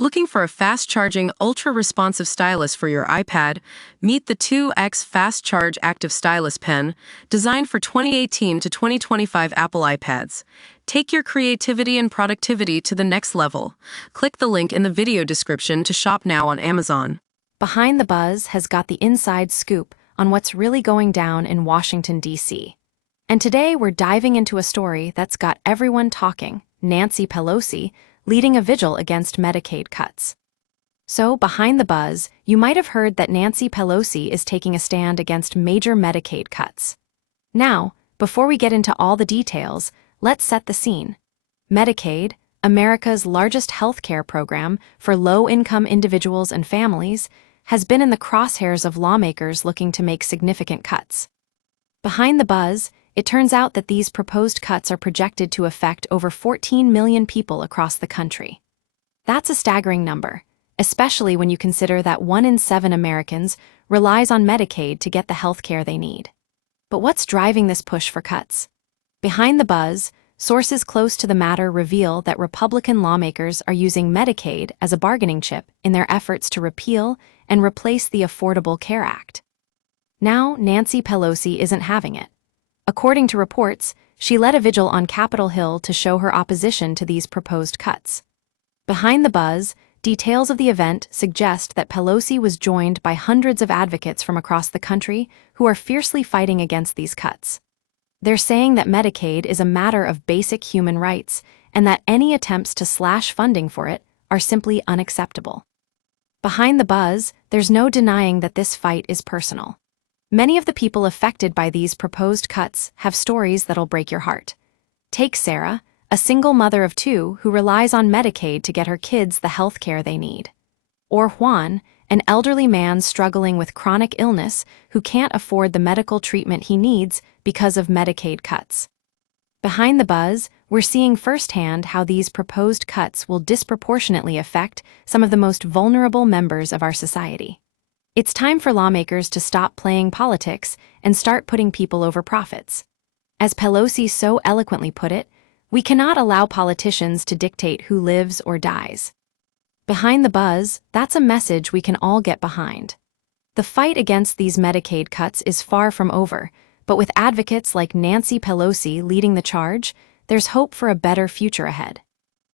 Looking for a fast-charging, ultra-responsive stylus for your iPad? Meet the 2X Fast Charge Active Stylus Pen, designed for 2018 to 2025 Apple iPads. Take your creativity and productivity to the next level. Click the link in the video description to shop now on Amazon. Behind the Buzz has got the inside scoop on what's really going down in Washington, D.C. And today we're diving into a story that's got everyone talking: Nancy Pelosi leading a vigil against Medicaid cuts. So, behind the Buzz, you might have heard that Nancy Pelosi is taking a stand against major Medicaid cuts. Now, before we get into all the details, let's set the scene. Medicaid, America's largest healthcare program for low-income individuals and families, has been in the crosshairs of lawmakers looking to make significant cuts. Behind the Buzz, it turns out that these proposed cuts are projected to affect over 14 million people across the country. That's a staggering number, especially when you consider that 1 in 7 Americans relies on Medicaid to get the health care they need. But what's driving this push for cuts? Behind the Buzz, sources close to the matter reveal that Republican lawmakers are using Medicaid as a bargaining chip in their efforts to repeal and replace the Affordable Care Act. Now, Nancy Pelosi isn't having it. According to reports, she led a vigil on Capitol Hill to show her opposition to these proposed cuts. Behind the Buzz, details of the event suggest that Pelosi was joined by hundreds of advocates from across the country who are fiercely fighting against these cuts. They're saying that Medicaid is a matter of basic human rights and that any attempts to slash funding for it are simply unacceptable. Behind the Buzz, there's no denying that this fight is personal. Many of the people affected by these proposed cuts have stories that'll break your heart. Take Sarah, a single mother of 2 who relies on Medicaid to get her kids the health care they need. Or Juan, an elderly man struggling with chronic illness who can't afford the medical treatment he needs because of Medicaid cuts. Behind the Buzz, we're seeing firsthand how these proposed cuts will disproportionately affect some of the most vulnerable members of our society. It's time for lawmakers to stop playing politics and start putting people over profits. As Pelosi so eloquently put it, we cannot allow politicians to dictate who lives or dies. Behind the Buzz, that's a message we can all get behind. The fight against these Medicaid cuts is far from over, but with advocates like Nancy Pelosi leading the charge, there's hope for a better future ahead.